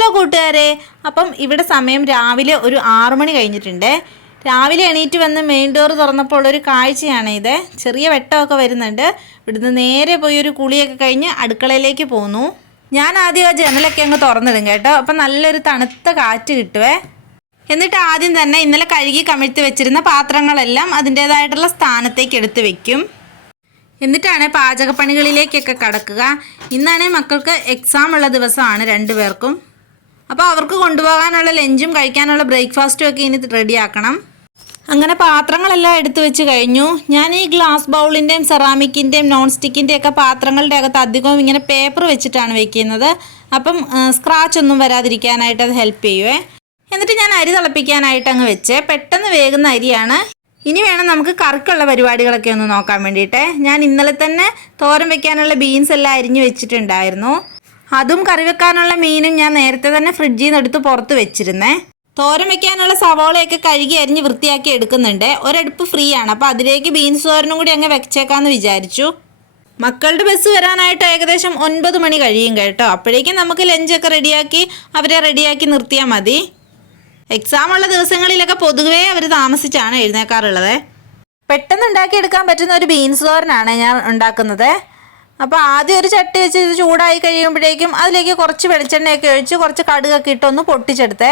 Hello കൂട്ടുകാരെ, അപ്പം ഇവിടെ സമയം രാവിലെ ഒരു 6 മണി കഴിഞ്ഞിട്ടുണ്ട്. രാവിലെ എണീറ്റ് വന്ന് മെയിൻ ഡോർ തുറന്നപ്പോൾ ഉള്ളൊരു കാഴ്ചയാണ് ഇത്. ചെറിയ വെട്ടമൊക്കെ വരുന്നുണ്ട്. ഇവിടുന്ന് നേരെ പോയി ഒരു കുളിയൊക്കെ കഴിഞ്ഞ് അടുക്കളയിലേക്ക് പോന്നു. ഞാൻ ആദ്യം ആ ജനലൊക്കെ അങ്ങ് തുറന്നിടും കേട്ടോ. അപ്പം നല്ലൊരു തണുത്ത കാറ്റ് കിട്ടുവേ. എന്നിട്ട് ആദ്യം തന്നെ ഇന്നലെ കഴുകി കമിഴ്ത്തി വെച്ചിരുന്ന പാത്രങ്ങളെല്ലാം അതിൻ്റേതായിട്ടുള്ള സ്ഥാനത്തേക്ക് എടുത്ത് വെക്കും. എന്നിട്ടാണ് പാചകപ്പണികളിലേക്കൊക്കെ കടക്കുക. ഇന്നാണെങ്കിൽ മക്കൾക്ക് എക്സാം ഉള്ള ദിവസമാണ് 2 പേർക്കും. അപ്പോൾ അവർക്ക് കൊണ്ടുപോകാനുള്ള ലഞ്ചും കഴിക്കാനുള്ള ബ്രേക്ക്ഫാസ്റ്റും ഒക്കെ ഇനി റെഡിയാക്കണം. അങ്ങനെ പാത്രങ്ങളെല്ലാം എടുത്തു വെച്ച് കഴിഞ്ഞു. ഞാൻ ഈ ഗ്ലാസ് ബൗളിൻ്റെയും സെറാമിക്കിൻ്റെയും നോൺ സ്റ്റിക്കിൻ്റെയൊക്കെ പാത്രങ്ങളുടെ അകത്ത് അധികവും ഇങ്ങനെ പേപ്പർ വെച്ചിട്ടാണ് വെക്കുന്നത്. അപ്പം സ്ക്രാച്ച് ഒന്നും വരാതിരിക്കാനായിട്ട് അത് ഹെൽപ്പ് ചെയ്യുവേ. എന്നിട്ട് ഞാൻ അരി തിളപ്പിക്കാനായിട്ട് അങ്ങ് വെച്ച് പെട്ടെന്ന് വേകുന്ന അരിയാണ്. ഇനി വേണം നമുക്ക് കറിക്കുള്ള പരിപാടികളൊക്കെ ഒന്ന് നോക്കാൻ വേണ്ടിയിട്ട്. ഞാൻ ഇന്നലെ തന്നെ തോരൻ വെക്കാനുള്ള ബീൻസ് എല്ലാം അരിഞ്ഞ് വെച്ചിട്ടുണ്ടായിരുന്നു. അതും കറി വെക്കാനുള്ള മീനും ഞാൻ നേരത്തെ തന്നെ ഫ്രിഡ്ജിൽ നിന്ന് എടുത്ത് പുറത്ത് വെച്ചിരുന്നേ. തോരൻ വെക്കാനുള്ള സവോളയൊക്കെ കഴുകി അരിഞ്ഞ് വൃത്തിയാക്കി എടുക്കുന്നുണ്ട്. ഒരടുപ്പ് ഫ്രീ ആണ്, അപ്പോൾ അതിലേക്ക് ബീൻസ് തോരനും കൂടി അങ്ങ് വെച്ചേക്കാമെന്ന് വിചാരിച്ചു. മക്കളുടെ ബസ് വരാനായിട്ട് ഏകദേശം 9 മണി കഴിയും കേട്ടോ. അപ്പോഴേക്കും നമുക്ക് ലഞ്ചൊക്കെ റെഡിയാക്കി അവരെ റെഡിയാക്കി നിർത്തിയാൽ മതി. എക്സാം ഉള്ള ദിവസങ്ങളിലൊക്കെ പൊതുവേ അവർ താമസിച്ചാണ് എഴുന്നേക്കാറുള്ളത്. പെട്ടെന്ന് ഉണ്ടാക്കിയെടുക്കാൻ പറ്റുന്ന ഒരു ബീൻസ് തോരനാണ് ഞാൻ ഉണ്ടാക്കുന്നത്. അപ്പോൾ ആദ്യം ഒരു ചട്ടി വെച്ച് ഇത് ചൂടായി കഴിയുമ്പോഴേക്കും അതിലേക്ക് കുറച്ച് വെളിച്ചെണ്ണയൊക്കെ ഒഴിച്ച് കുറച്ച് കടുകൊക്കെ ഇട്ടൊന്ന് പൊട്ടിച്ചെടുത്തേ.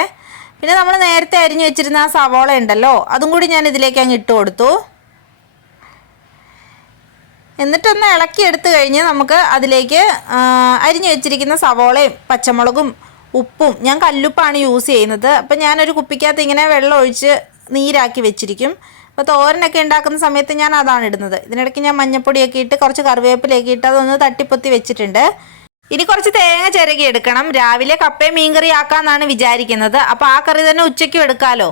പിന്നെ നമ്മൾ നേരത്തെ അരിഞ്ഞു വെച്ചിരുന്ന ആ സവോള ഉണ്ടല്ലോ, അതും കൂടി ഞാൻ ഇതിലേക്ക് അങ്ങ് ഇട്ട് കൊടുത്തു. എന്നിട്ടൊന്ന് ഇളക്കി എടുത്തു കഴിഞ്ഞ് നമുക്ക് അതിലേക്ക് അരിഞ്ഞു വെച്ചിരിക്കുന്ന സവോളയും പച്ചമുളകും ഉപ്പും, ഞാൻ കല്ലുപ്പാണ് യൂസ് ചെയ്യുന്നത്. അപ്പം ഞാനൊരു കുപ്പിക്കകത്ത് ഇങ്ങനെ വെള്ളം ഒഴിച്ച് നീരാക്കി വെച്ചിരിക്കും. അപ്പോൾ തോരനൊക്കെ ഉണ്ടാക്കുന്ന സമയത്ത് ഞാൻ അതാണ് ഇടുന്നത്. ഇതിനിടയ്ക്ക് ഞാൻ മഞ്ഞപ്പൊടിയൊക്കെ ഇട്ട് കുറച്ച് കറിവേപ്പിലൊക്കെ ഇട്ട് അതൊന്ന് തട്ടിപ്പൊത്തി വെച്ചിട്ടുണ്ട്. ഇനി കുറച്ച് തേങ്ങ ചിരകി എടുക്കണം. രാവിലെ കപ്പയും മീൻകറി ആക്കാമെന്നാണ് വിചാരിക്കുന്നത്. അപ്പോൾ ആ കറി തന്നെ ഉച്ചയ്ക്കും എടുക്കാമല്ലോ.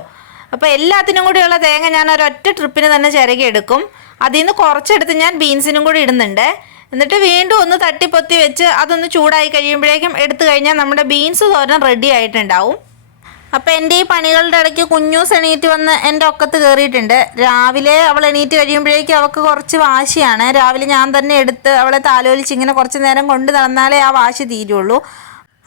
അപ്പോൾ എല്ലാത്തിനും കൂടിയുള്ള തേങ്ങ ഞാൻ ഒരൊറ്റ ട്രിപ്പിന് തന്നെ ചിരകി എടുക്കും. അതിൽ നിന്ന് കുറച്ചെടുത്ത് ഞാൻ ബീൻസിനും കൂടി ഇടുന്നുണ്ട്. എന്നിട്ട് വീണ്ടും ഒന്ന് തട്ടിപ്പൊത്തി വെച്ച് അതൊന്ന് ചൂടായി കഴിയുമ്പോഴേക്കും എടുത്തു കഴിഞ്ഞാൽ നമ്മുടെ ബീൻസ് തോരൻ റെഡി ആയിട്ടുണ്ടാവും. അപ്പോൾ എൻ്റെ ഈ പണികളുടെ ഇടയ്ക്ക് കുഞ്ഞൂസ് എണീറ്റ് വന്ന് എൻ്റെ ഒക്കത്ത് കയറിയിട്ടുണ്ട്. രാവിലെ അവൾ എണീറ്റ് കഴിയുമ്പോഴേക്കും അവൾക്ക് കുറച്ച് വാശിയാണ്. രാവിലെ ഞാൻ തന്നെ എടുത്ത് അവളെ താലോലിച്ച് ഇങ്ങനെ കുറച്ച് നേരം കൊണ്ട് നടന്നാലേ ആ വാശി തീരുള്ളൂ.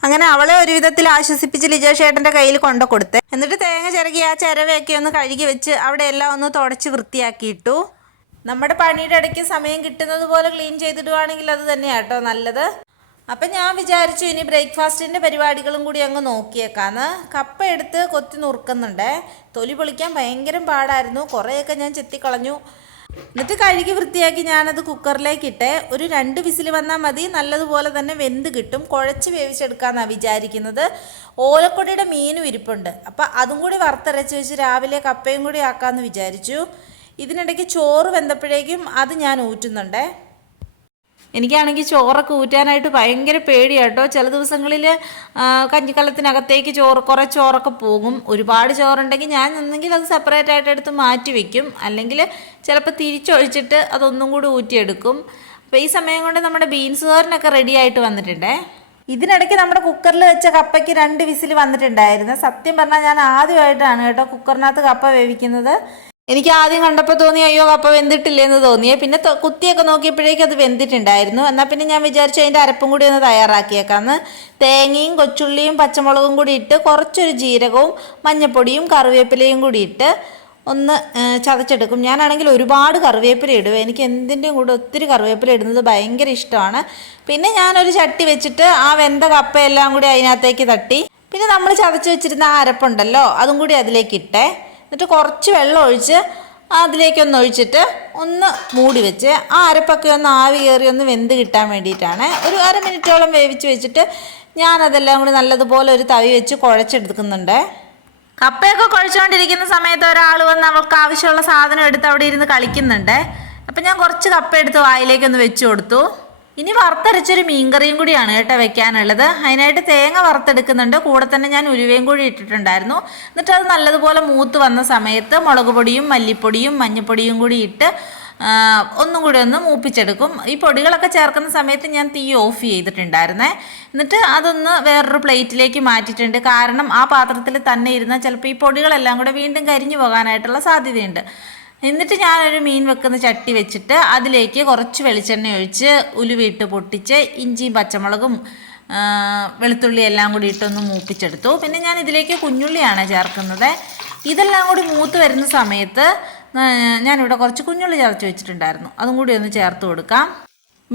അങ്ങനെ അവളെ ഒരു വിധത്തിൽ ആശ്വസിപ്പിച്ച് ലിജേഷേട്ടൻ്റെ കയ്യിൽ കൊണ്ടു കൊടുത്ത് എന്നിട്ട് തേങ്ങ ചിരകി ആ ചിരവയൊക്കെ ഒന്ന് കഴുകി വെച്ച് അവിടെ എല്ലാം ഒന്ന് തുടച്ച് വൃത്തിയാക്കിയിട്ടു. നമ്മുടെ പണിയുടെ ഇടയ്ക്ക് സമയം കിട്ടുന്നത് പോലെ ക്ലീൻ ചെയ്തിടുവാണെങ്കിൽ അത് തന്നെയാണ് കേട്ടോ നല്ലത്. അപ്പം ഞാൻ വിചാരിച്ചു ഇനി ബ്രേക്ക്ഫാസ്റ്റിൻ്റെ പരിപാടികളും കൂടി അങ്ങ് നോക്കിയേക്കാന്ന്. കപ്പ എടുത്ത് കൊത്തി നുറുക്കുന്നുണ്ട്. തൊലി പൊളിക്കാൻ ഭയങ്കര പാടായിരുന്നു. കുറേയൊക്കെ ഞാൻ ചെത്തിക്കളഞ്ഞു. എന്നിട്ട് കഴുകി വൃത്തിയാക്കി ഞാനത് കുക്കറിലേക്ക് ഇട്ട് ഒരു 2 വിസിൽ വന്നാൽ മതി. നല്ലതുപോലെ തന്നെ വെന്ത് കിട്ടും. കുഴച്ച് വേവിച്ചെടുക്കാമെന്നാണ് വിചാരിക്കുന്നത്. ഓലക്കൊടിയുടെ മീനും ഇരിപ്പുണ്ട്. അപ്പം അതും കൂടി വറുത്തരച്ച് വെച്ച് രാവിലെ കപ്പയും കൂടി ആക്കാമെന്ന് വിചാരിച്ചു. ഇതിനിടയ്ക്ക് ചോറ് വെന്തപ്പോഴേക്കും അത് ഞാൻ ഊറ്റുന്നുണ്ട്. എനിക്കാണെങ്കിൽ ചോറൊക്കെ ഊറ്റാനായിട്ട് ഭയങ്കര പേടിയാട്ടോ. ചില ദിവസങ്ങളിൽ കഞ്ഞിക്കലത്തിനകത്തേക്ക് കുറേ ചോറൊക്കെ പോകും. ഒരുപാട് ചോറുണ്ടെങ്കിൽ ഞാൻ ഒന്നെങ്കിൽ അത് സെപ്പറേറ്റ് ആയിട്ട് എടുത്ത് മാറ്റി വയ്ക്കും, അല്ലെങ്കിൽ ചിലപ്പോൾ തിരിച്ചൊഴിച്ചിട്ട് അതൊന്നും കൂടി ഊറ്റിയെടുക്കും. അപ്പോൾ ഈ സമയം കൊണ്ട് നമ്മുടെ ബീൻസ് തോരനൊക്കെ റെഡി ആയിട്ട് വന്നിട്ടുണ്ടേ. ഇതിനിടയ്ക്ക് നമ്മുടെ കുക്കറിൽ വെച്ച കപ്പയ്ക്ക് 2 വിസിൽ വന്നിട്ടുണ്ടായിരുന്നു. സത്യം പറഞ്ഞാൽ ഞാൻ ആദ്യമായിട്ടാണ് കേട്ടോ കുക്കറിനകത്ത് കപ്പ വേവിക്കുന്നത്. എനിക്ക് ആദ്യം കണ്ടപ്പോൾ തോന്നി അയ്യോ കപ്പ വെന്തിട്ടില്ലെന്ന് തോന്നിയേ. പിന്നെ കുത്തിയൊക്കെ നോക്കിയപ്പോഴേക്കും അത് വെന്തിട്ടുണ്ടായിരുന്നു. എന്നാൽ പിന്നെ ഞാൻ വിചാരിച്ചു അതിൻ്റെ അരപ്പും കൂടി ഒന്ന് തയ്യാറാക്കിയേക്കാന്ന്. തേങ്ങയും കൊച്ചുള്ളിയും പച്ചമുളകും കൂടി ഇട്ട് കുറച്ചൊരു ജീരകവും മഞ്ഞൾപ്പൊടിയും കറിവേപ്പിലയും കൂടി ഇട്ട് ഒന്ന് ചതച്ചെടുക്കും. ഞാനാണെങ്കിൽ ഒരുപാട് കറിവേപ്പില ഇടും. എനിക്ക് എന്തിൻ്റെയും കൂടെ ഒത്തിരി കറിവേപ്പില ഇടുന്നത് ഭയങ്കര ഇഷ്ടമാണ്. പിന്നെ ഞാനൊരു ചട്ടി വെച്ചിട്ട് ആ വെന്ത കപ്പയെല്ലാം കൂടി അതിനകത്തേക്ക് തട്ടി പിന്നെ നമ്മൾ ചതച്ച് വെച്ചിരുന്ന ആ അരപ്പുണ്ടല്ലോ അതും കൂടി അതിലേക്ക് ഇട്ടേ. എന്നിട്ട് കുറച്ച് വെള്ളം ഒഴിച്ച് അതിലേക്കൊന്ന് ഒഴിച്ചിട്ട് ഒന്ന് മൂടി വെച്ച് ആ അരപ്പൊക്കെ ഒന്ന് ആവി കയറി ഒന്ന് വെന്ത് കിട്ടാൻ വേണ്ടിയിട്ടാണ്. ഒരു 1/2 മിനിറ്റോളം വേവിച്ച് വെച്ചിട്ട് ഞാനതെല്ലാം കൂടി നല്ലതുപോലെ ഒരു തവി വെച്ച് കുഴച്ചെടുക്കുന്നുണ്ട്. കപ്പയൊക്കെ കുഴച്ചുകൊണ്ടിരിക്കുന്ന സമയത്ത് ഒരാൾ വന്ന് അവൾക്ക് ആവശ്യമുള്ള സാധനം എടുത്ത് അവിടെ ഇരുന്ന് കളിക്കുന്നുണ്ട്. അപ്പം ഞാൻ കുറച്ച് കപ്പ എടുത്ത് വായിലേക്കൊന്ന് വെച്ച് കൊടുത്തു. ഇനി വറുത്തരച്ചൊരു മീൻകറിയും കൂടിയാണ് കേട്ടോ വെക്കാനുള്ളത്. അതിനായിട്ട് തേങ്ങ വറുത്തെടുക്കുന്നുണ്ട്. കൂടെ തന്നെ ഞാൻ ഉലുവയും കൂടി ഇട്ടിട്ടുണ്ടായിരുന്നു. എന്നിട്ട് അത് നല്ലതുപോലെ മൂത്ത് വന്ന സമയത്ത് മുളക് പൊടിയും മല്ലിപ്പൊടിയും മഞ്ഞൾപ്പൊടിയും കൂടി ഇട്ട് ഒന്നും കൂടി ഒന്ന് മൂപ്പിച്ചെടുക്കും. ഈ പൊടികളൊക്കെ ചേർക്കുന്ന സമയത്ത് ഞാൻ തീ ഓഫ് ചെയ്തിട്ടുണ്ടായിരുന്നേ. എന്നിട്ട് അതൊന്ന് വേറൊരു പ്ലേറ്റിലേക്ക് മാറ്റിയിട്ടുണ്ട്. കാരണം ആ പാത്രത്തിൽ തന്നെ ഇരുന്നാൽ ചിലപ്പോൾ ഈ പൊടികളെല്ലാം കൂടെ വീണ്ടും കരിഞ്ഞു പോകാനായിട്ടുള്ള സാധ്യതയുണ്ട്. എന്നിട്ട് ഞാനൊരു മീൻ വെക്കുന്ന ചട്ടി വെച്ചിട്ട് അതിലേക്ക് കുറച്ച് വെളിച്ചെണ്ണ ഒഴിച്ച് ഉലുവയിട്ട് പൊട്ടിച്ച് ഇഞ്ചിയും പച്ചമുളകും വെളുത്തുള്ളി എല്ലാം കൂടി ഇട്ടൊന്ന് മൂപ്പിച്ചെടുത്തു. പിന്നെ ഞാൻ ഇതിലേക്ക് കുഞ്ഞുള്ളിയാണ് ചേർക്കുന്നത്. ഇതെല്ലാം കൂടി മൂത്ത് വരുന്ന സമയത്ത് ഞാനിവിടെ കുറച്ച് കുഞ്ഞുള്ളി ചതച്ച് വെച്ചിട്ടുണ്ടായിരുന്നു, അതും കൂടി ഒന്ന് ചേർത്ത് കൊടുക്കാം.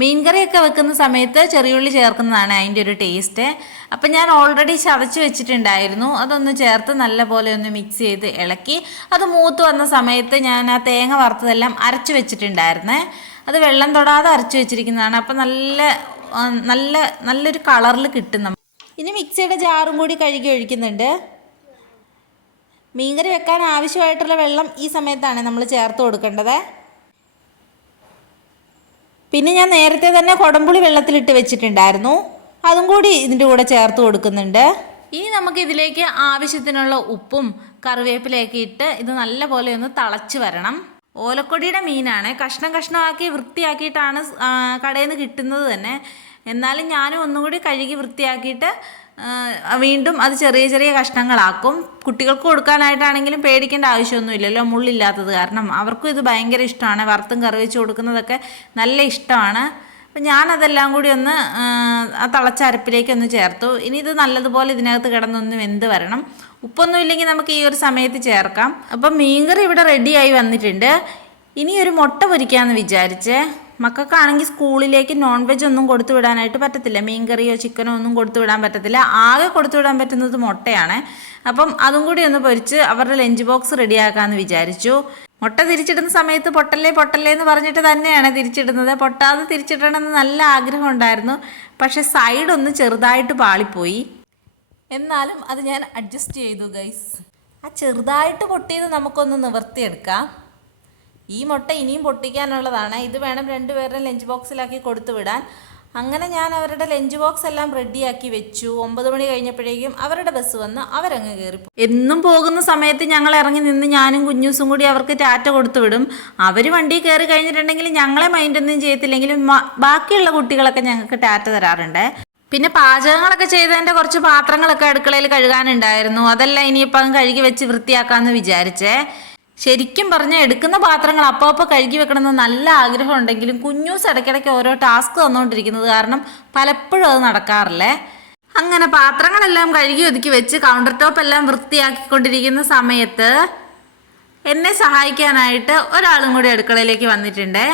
മീൻകറിയൊക്കെ വെക്കുന്ന സമയത്ത് ചെറിയുള്ളി ചേർക്കുന്നതാണ് അതിൻ്റെ ഒരു ടേസ്റ്റ്. അപ്പം ഞാൻ ഓൾറെഡി ചതച്ച് വെച്ചിട്ടുണ്ടായിരുന്നു, അതൊന്ന് ചേർത്ത് നല്ലപോലെ ഒന്ന് മിക്സ് ചെയ്ത് ഇളക്കി. അത് മൂത്ത് വന്ന സമയത്ത് ഞാൻ ആ തേങ്ങ വറുത്തതെല്ലാം അരച്ച് വെച്ചിട്ടുണ്ടായിരുന്നേ. അത് വെള്ളം തൊടാതെ അരച്ച് വെച്ചിരിക്കുന്നതാണ്. അപ്പം നല്ലൊരു കളറിൽ കിട്ടും. ഇനി മിക്സിയുടെ ജാറും കൂടി കഴുകി ഒഴിക്കുന്നുണ്ട്. മീൻകറി വെക്കാൻ ആവശ്യമായിട്ടുള്ള വെള്ളം ഈ സമയത്താണ് നമ്മൾ ചേർത്ത് കൊടുക്കേണ്ടത്. പിന്നെ ഞാൻ നേരത്തെ തന്നെ കുടംപുളി വെള്ളത്തിലിട്ട് വെച്ചിട്ടുണ്ടായിരുന്നു, അതും കൂടി ഇതിൻ്റെ കൂടെ ചേർത്ത് കൊടുക്കുന്നുണ്ട്. ഇനി നമുക്ക് ഇതിലേക്ക് ആവശ്യത്തിനുള്ള ഉപ്പും കറിവേപ്പിലയൊക്കെ ഇട്ട് ഇത് നല്ലപോലെ ഒന്ന് തിളച്ച് വരണം. ഓലക്കൊടിയുടെ മീനാണ്, കഷ്ണം കഷ്ണമാക്കി വൃത്തിയാക്കിയിട്ടാണ് കടയിൽ നിന്ന് കിട്ടുന്നത് തന്നെ. എന്നാലും ഞാനും ഒന്നും കൂടി കഴുകി വൃത്തിയാക്കിയിട്ട് വീണ്ടും അത് ചെറിയ ചെറിയ കഷ്ണങ്ങളാക്കും. കുട്ടികൾക്ക് കൊടുക്കാനായിട്ടാണെങ്കിലും പേടിക്കേണ്ട ആവശ്യമൊന്നുമില്ലല്ലോ, മുള്ളില്ലാത്തത് കാരണം. അവർക്കും ഇത് ഭയങ്കര ഇഷ്ടമാണ്, വറുത്തും കറി വെച്ച് കൊടുക്കുന്നതൊക്കെ നല്ല ഇഷ്ടമാണ്. അപ്പം ഞാനതെല്ലാം കൂടി ഒന്ന് ആ തിളച്ച അരപ്പിലേക്ക് ഒന്ന് ചേർത്തു. ഇനി ഇത് നല്ലതുപോലെ ഇതിനകത്ത് കിടന്നൊന്ന് വെന്ത് വരണം. ഉപ്പൊന്നും ഇല്ലെങ്കിൽ നമുക്ക് ഈ ഒരു സമയത്ത് ചേർക്കാം. അപ്പം മീൻകറി ഇവിടെ റെഡിയായി വന്നിട്ടുണ്ട്. ഇനി ഒരു മുട്ട പൊരിക്കാമെന്ന് വിചാരിച്ചേ. മക്കൾക്കാണെങ്കിൽ സ്കൂളിലേക്ക് നോൺ വെജ് ഒന്നും കൊടുത്തു വിടാനായിട്ട് പറ്റത്തില്ല, മീൻകറിയോ ചിക്കനോ ഒന്നും കൊടുത്തു വിടാൻ പറ്റത്തില്ല. ആകെ കൊടുത്തു വിടാൻ പറ്റുന്നത് മുട്ടയാണ്. അപ്പം അതും കൂടി ഒന്ന് പൊരിച്ച് അവരുടെ ലഞ്ച് ബോക്സ് റെഡിയാക്കാമെന്ന് വിചാരിച്ചു. മുട്ട തിരിച്ചിടുന്ന സമയത്ത് പൊട്ടല്ലേ പൊട്ടല്ലേ എന്ന് പറഞ്ഞിട്ട് തന്നെയാണ് തിരിച്ചിടുന്നത്. പൊട്ടാതെ തിരിച്ചിടണമെന്ന് നല്ല ആഗ്രഹം ഉണ്ടായിരുന്നു, പക്ഷെ സൈഡൊന്ന് ചെറുതായിട്ട് പാളിപ്പോയി. എന്നാലും അത് ഞാൻ അഡ്ജസ്റ്റ് ചെയ്തു ഗൈസ്. ആ ചെറുതായിട്ട് പൊട്ടിയത് നമുക്കൊന്ന് നിവർത്തിയെടുക്കാം. ഈ മുട്ട ഇനിയും പൊട്ടിക്കാനുള്ളതാണ്. ഇത് വേണം രണ്ടുപേരുടെ ലഞ്ച് ബോക്സിലാക്കി കൊടുത്തു വിടാൻ. അങ്ങനെ ഞാൻ അവരുടെ ലഞ്ച് ബോക്സ് എല്ലാം റെഡിയാക്കി വെച്ചു. 9 മണി കഴിഞ്ഞപ്പോഴേക്കും അവരുടെ ബസ് വന്ന് അവരങ്ങ് കയറി. എന്നും പോകുന്ന സമയത്ത് ഞങ്ങൾ ഇറങ്ങി നിന്ന് ഞാനും കുഞ്ഞൂസും കൂടി അവർക്ക് ടാറ്റ കൊടുത്തു വിടും. അവർ വണ്ടി കയറി കഴിഞ്ഞിട്ടുണ്ടെങ്കിൽ ഞങ്ങളെ മൈൻഡൊന്നും ചെയ്യത്തില്ലെങ്കിലും ബാക്കിയുള്ള കുട്ടികളൊക്കെ ഞങ്ങൾക്ക് ടാറ്റ തരാറുണ്ട്. പിന്നെ പാചകങ്ങളൊക്കെ ചെയ്തതിൻ്റെ കുറച്ച് പാത്രങ്ങളൊക്കെ അടുക്കളയിൽ കഴുകാനുണ്ടായിരുന്നു. അതെല്ലാം ഇനിയിപ്പം കഴുകി വെച്ച് വൃത്തിയാക്കാമെന്ന് വിചാരിച്ചേ. ശരിക്കും പറഞ്ഞാൽ എടുക്കുന്ന പാത്രങ്ങൾ അപ്പോൾ കഴുകി വെക്കണമെന്ന് നല്ല ആഗ്രഹം ഉണ്ടെങ്കിലും കുഞ്ഞൂസ് ഇടയ്ക്കിടയ്ക്ക് ഓരോ ടാസ്ക് തന്നുകൊണ്ടിരിക്കുന്നത് കാരണം പലപ്പോഴും അത് നടക്കാറില്ലേ. അങ്ങനെ പാത്രങ്ങളെല്ലാം കഴുകി ഒതുക്കി വെച്ച് കൗണ്ടർ ടോപ്പ് എല്ലാം വൃത്തിയാക്കിക്കൊണ്ടിരിക്കുന്ന സമയത്ത് എന്നെ സഹായിക്കാനായിട്ട് ഒരാളും കൂടി അടുക്കളയിലേക്ക് വന്നിട്ടുണ്ട്.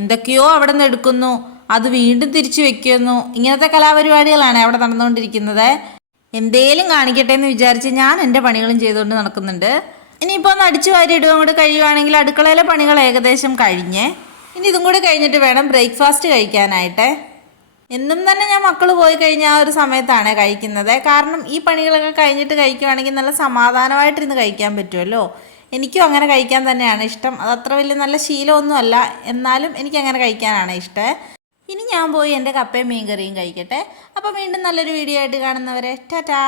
എന്തൊക്കെയോ അവിടെ നിന്ന് എടുക്കുന്നു, അത് വീണ്ടും തിരിച്ചു വെക്കുന്നു. ഇങ്ങനത്തെ കലാപരിപാടികളാണ് അവിടെ നടന്നുകൊണ്ടിരിക്കുന്നത്. എന്തേലും കാണിക്കട്ടെ എന്ന് വിചാരിച്ച് ഞാൻ എൻ്റെ പണികളും ചെയ്തുകൊണ്ട് നടക്കുന്നുണ്ട്. ഇനിയിപ്പോൾ ഒന്ന് അടിച്ചു വാരി ഇടുകയും കൂടി കഴിയുവാണെങ്കിൽ അടുക്കളയിലെ പണികൾ ഏകദേശം കഴിഞ്ഞേ. ഇനി ഇതും കൂടി കഴിഞ്ഞിട്ട് വേണം ബ്രേക്ക്ഫാസ്റ്റ് കഴിക്കാനായിട്ട്. എന്നും തന്നെ ഞാൻ മക്കൾ പോയി കഴിഞ്ഞാൽ ആ ഒരു സമയത്താണ് കഴിക്കുന്നത്. കാരണം ഈ പണികളൊക്കെ കഴിഞ്ഞിട്ട് കഴിക്കുവാണെങ്കിൽ നല്ല സമാധാനമായിട്ടിരുന്ന് കഴിക്കാൻ പറ്റുമല്ലോ. എനിക്കും അങ്ങനെ കഴിക്കാൻ തന്നെയാണ് ഇഷ്ടം. അത് അത്ര വലിയ നല്ല ശീലമൊന്നുമല്ല, എന്നാലും എനിക്കങ്ങനെ കഴിക്കാനാണ് ഇഷ്ടം. ഇനി ഞാൻ പോയി എൻ്റെ കപ്പയും മീൻകറിയും കഴിക്കട്ടെ. അപ്പോൾ വീണ്ടും നല്ലൊരു വീഡിയോ ആയിട്ട് കാണുന്നവരെ ടാറ്റാ.